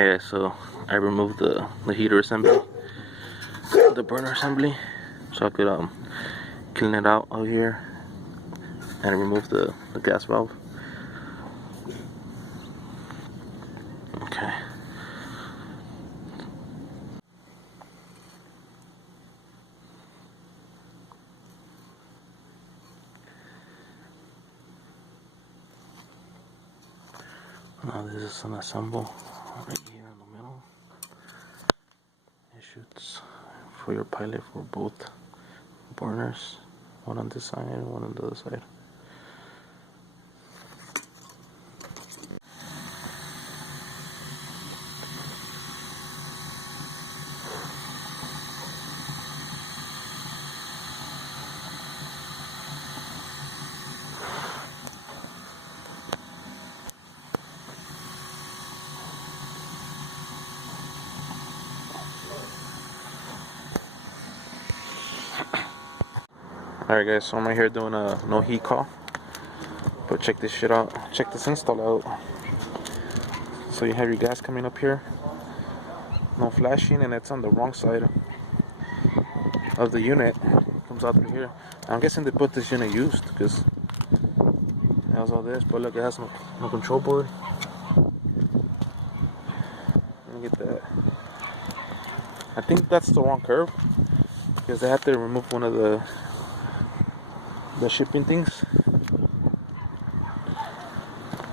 Okay, so I removed the heater assembly, the burner assembly, so I could clean it out over here and remove the gas valve. Okay. Now this is an assemble right here in the middle. It shoots for your pilot for both burners, one on this side and one on the other side. Alright guys, so I'm right here doing a no heat call. But check this shit out. Check this install out. So you have your gas coming up here. No flashing, and it's on the wrong side of the unit. It comes out through here. I'm guessing they put this unit used because it has all this, but look, it has no control board. Let me get that. I think that's the wrong curve because they have to remove one of the shipping things.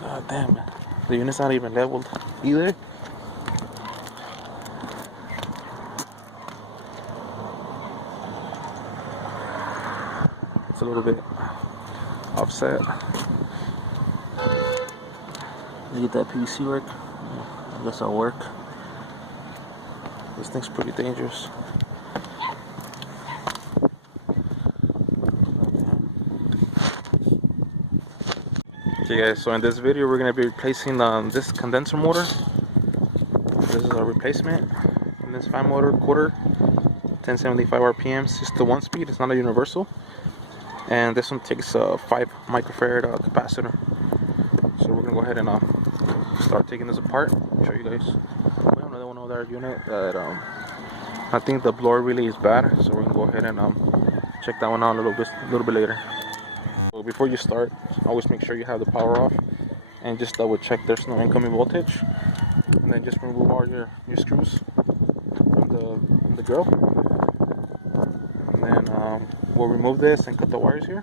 God damn, the unit's not even leveled either. It's a little bit offset. Look at that PVC work. I guess that'll work. This thing's pretty dangerous. Okay guys, so in this video we're going to be replacing this condenser motor. This is a replacement. And this fan motor, quarter, 1075 RPMs. It's the one speed, it's not a universal. And this one takes a 5 microfarad capacitor. So we're going to go ahead and start taking this apart. Show you guys. We have another one over there unit that I think the blower relay is bad. So we're going to go ahead and check that one out a little bit later. So before you start, always make sure you have the power off and just double check there's no incoming voltage, and then just remove all your screws from the grill, and then we'll remove this and cut the wires here,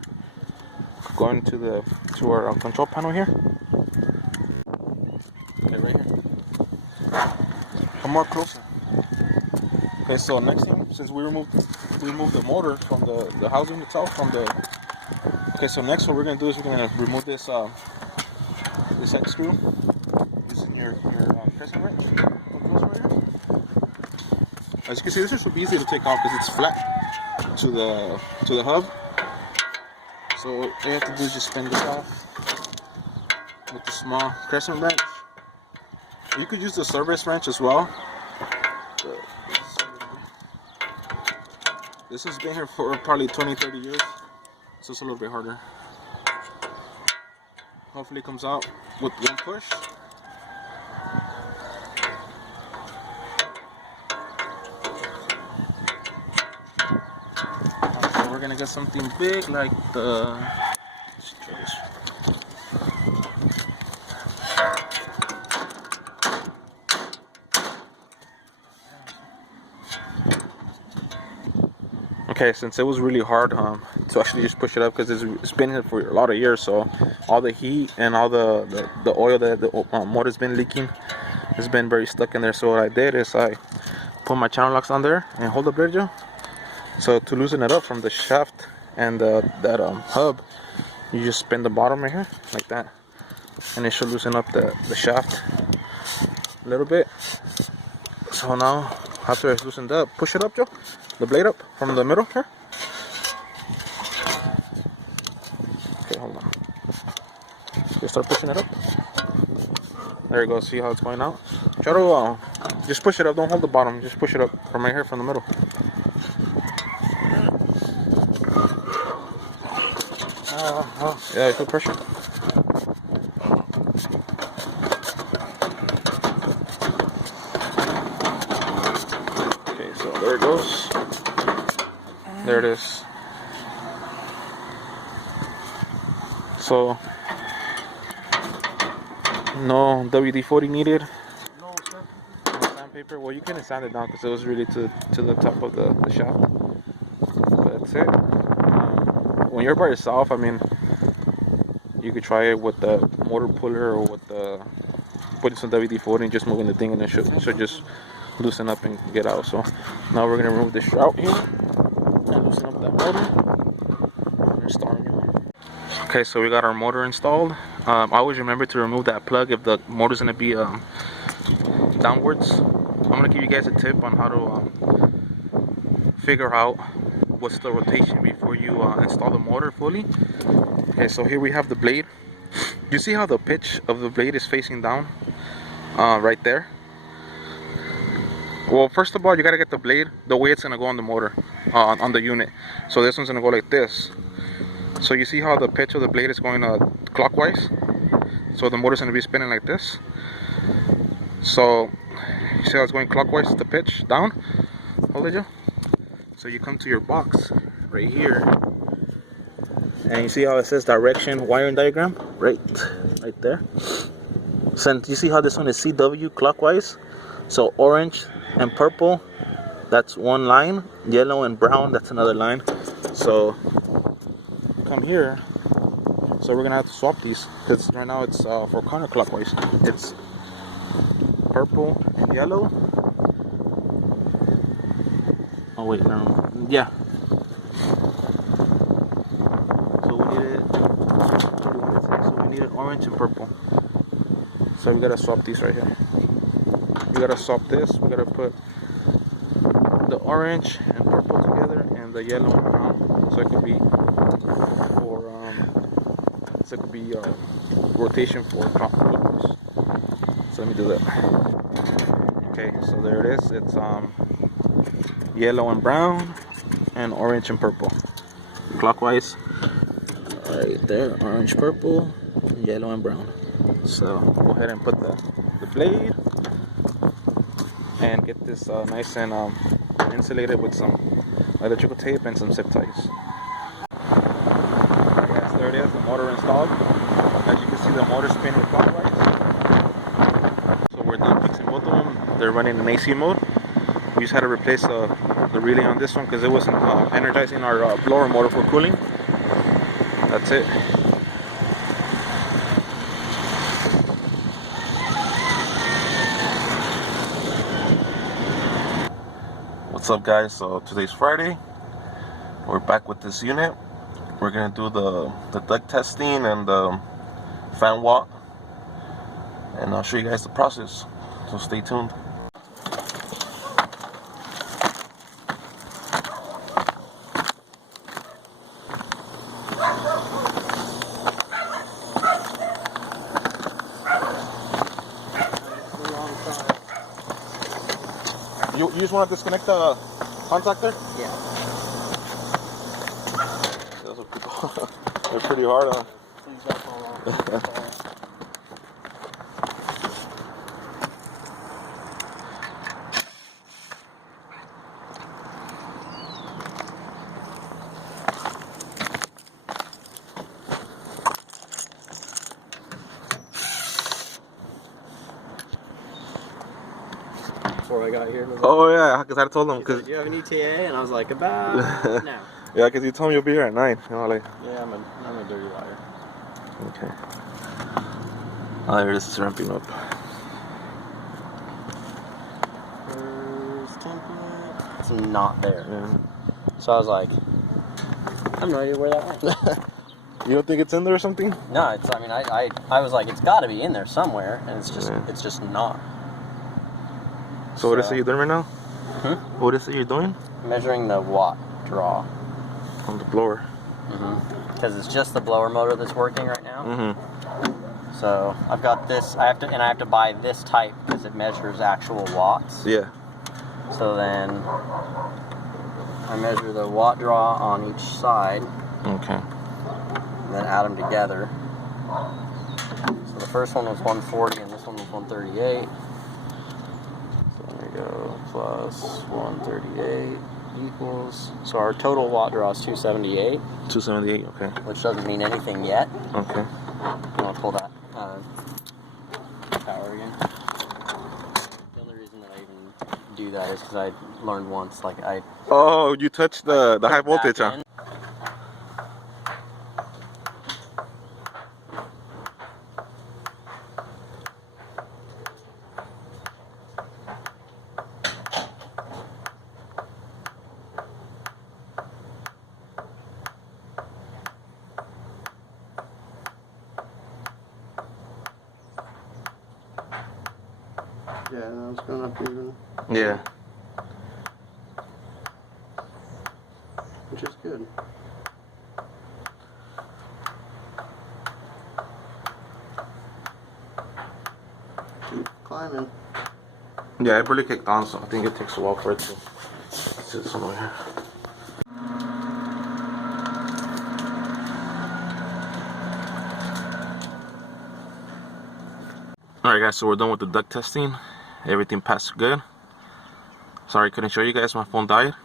go into our control panel here. Okay, right here. Come more closer. Okay, so next thing, since we removed the motor from the housing itself from the. Okay, so next what we're gonna do is we're gonna remove this this X screw using your crescent wrench. As you can see, this should be easy to take off because it's flat to the hub. So all you have to do is just spin this off with the small crescent wrench. You could use the service wrench as well. This has been here for probably 20-30 years. So it's a little bit harder. Hopefully it comes out with one push. So we're gonna get something big like the. Let's try this. Okay, since it was really hard to actually just push it up because it's been here for a lot of years, so all the heat and all the oil that the motor's been leaking has been very stuck in there. So what I did is I put my channel locks on there and hold the blade, Joe. So to loosen it up from the shaft and that hub, you just spin the bottom right here like that, and it should loosen up the shaft a little bit. So now after it's loosened up, push it up, Joe. The blade up from the middle here. Okay, hold on. Just start pushing it up. There you go. See how it's going out? Try to just push it up. Don't hold the bottom. Just push it up from right here from the middle. Yeah, good pressure. There it is. So no WD-40 needed. No Sandpaper. Well, you couldn't sand it down because it was really to the top of the shaft. But that's it. When you're by yourself, I mean, you could try it with the motor puller or with the putting some WD-40 and just moving the thing, and it should just loosen up and get out. So now we're gonna remove this shroud here and loosen up that motor and install a new one. Okay, so we got our motor installed. Always remember to remove that plug if the motor's gonna be downwards. I'm gonna give you guys a tip on how to figure out what's the rotation before you install the motor fully. Okay, so here we have the blade. You see how the pitch of the blade is facing down? Right there. Well, first of all, you gotta get the blade the way it's gonna go on the motor, on the unit. So this one's gonna go like this. So you see how the pitch of the blade is going clockwise? So the motor's gonna be spinning like this. So you see how it's going clockwise, the pitch down? Hold it, Joe. So you come to your box right here, and you see how it says direction wiring diagram? Right there. Since you see how this one is CW clockwise, so orange and purple, that's one line. Yellow and brown, that's another line. So come here. So we're gonna have to swap these because right now it's for counterclockwise. It's purple and yellow. Oh wait, no. Yeah. So we needed orange and purple. So we gotta swap these right here. We gotta swap this. We gotta put the orange and purple together and the yellow and brown. So it could be for rotation for clockwise. So let me do that. Okay, so there it is. It's yellow and brown and orange and purple. Clockwise. Right there, orange, purple, yellow and brown. So go ahead and put the blade and get this nice and insulated with some electrical tape and some zip ties. Yes, there it is, the motor installed. As you can see, the motor spinning clockwise. So we're done fixing both of them. They're running in AC mode. We just had to replace the relay on this one because it wasn't energizing our blower motor for cooling. That's it. What's up, guys? So today's Friday. We're back with this unit. We're gonna do the duct testing and the fan walk, and I'll show you guys the process. So stay tuned. You just want to disconnect the contactor? Yeah. They're pretty hard, huh? Things don't fall off. Before I got here. Oh yeah, because I told them. Said, do you have an ETA? And I was like, about now. Yeah, because you told me you'll be here at 9. You know, like. Yeah, I'm a dirty liar. Okay. Oh, there it is. It's ramping up. First template. It's not there. Yeah. So I was like, I have no idea where that went. You don't think it's in there or something? No, it's. I mean, I was like, it's got to be in there somewhere, and it's just not. So what is it you're doing right now? What is it you're doing? Measuring the watt draw On the blower. because it's just the blower motor that's working right now. So I've got this. I have to buy this type because it measures actual watts. Yeah. So then I measure the watt draw on each side. Okay. And then add them together. So the first one was 140 and this one was 138. So there we go, plus 138. equals, so our total watt draw is 278. 278, okay. Which doesn't mean anything yet. Okay. I'll pull that power again. The only reason that I even do that is because I learned once, like I... Oh, you touched the high voltage, huh? Yeah, now it's going up even. Yeah. Which is good. Keep climbing. Yeah, it really kicked on, so I think it takes a while for it to sit somewhere. Alright guys, so we're done with the duct testing. Everything passed good. Sorry I couldn't show you guys, my phone died.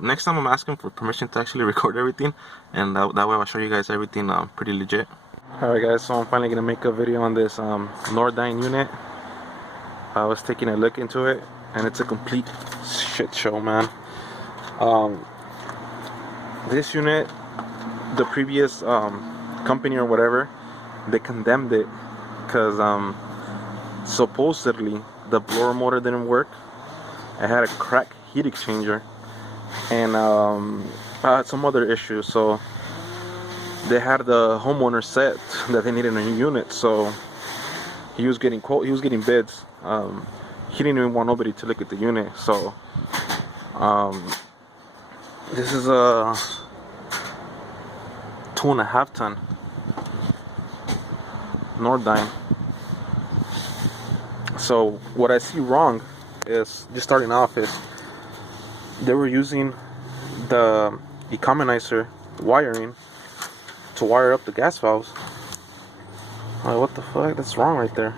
Next time I'm asking for permission to actually record everything, and that way I'll show you guys everything pretty legit. Alright guys, so I'm finally going to make a video on this Nordine unit. I was taking a look into it, and it's a complete shit show, man. This unit, the previous company or whatever, they condemned it because supposedly the blower motor didn't work. It had a cracked heat exchanger and some other issues, so they had the homeowner set that they needed a new unit. So he was getting bids. He didn't even want nobody to look at the unit. So this is a 2.5 ton Nordine. So what I see wrong is, just starting off, is they were using the economizer wiring to wire up the gas valves. Like, what the fuck? That's wrong right there.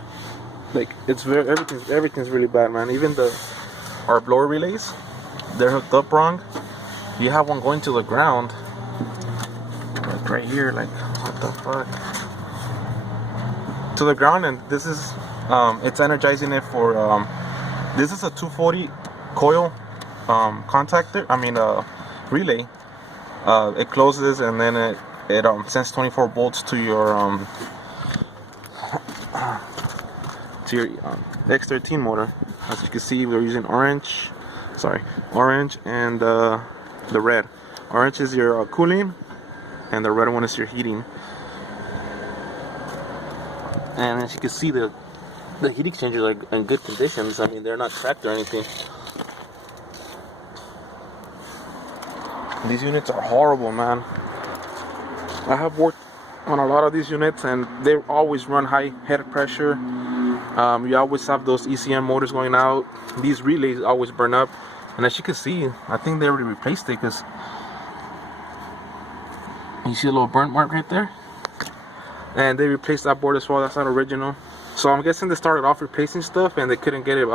Like, it's very, everything's really bad, man. Even our blower relays, they're hooked up wrong. You have one going to the ground, like right here. Like, what the fuck? To the ground, and this is it's energizing it for this is a 240 coil contactor, relay. It closes, and then it sends 24 volts to your X13 motor. As you can see, we're using orange and the red. Orange is your cooling, and the red one is your heating. And as you can see, the heat exchangers are in good conditions. I mean, they're not cracked or anything. These units are horrible, man. I have worked on a lot of these units, and they always run high head pressure. You always have those ECM motors going out. These relays always burn up. And as you can see, I think they already replaced it, because you see a little burnt mark right there? And they replaced that board as well. That's not original. So I'm guessing they started off replacing stuff, and they couldn't get it,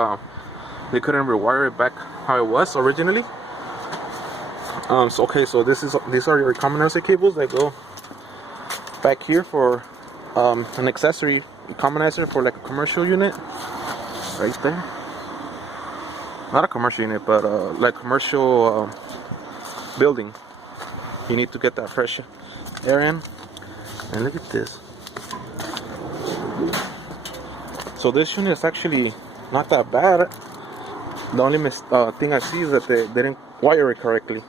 they couldn't rewire it back how it was originally. So these are your commonizer cables that go back here for an accessory commonizer for like a commercial unit, right there. Not a commercial unit, but like commercial building. You need to get that fresh air in. And look at this. So this unit is actually not that bad. The only thing I see is that they didn't wire it correctly.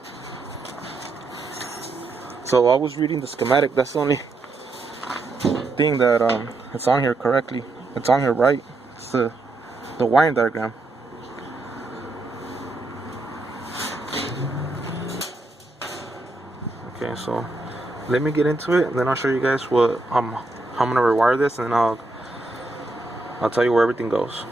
So I was reading the schematic. That's the only thing that it's on here correctly. It's on here right. It's the wiring diagram. Okay, so let me get into it, and then I'll show you guys how I'm gonna rewire this, and then I'll tell you where everything goes.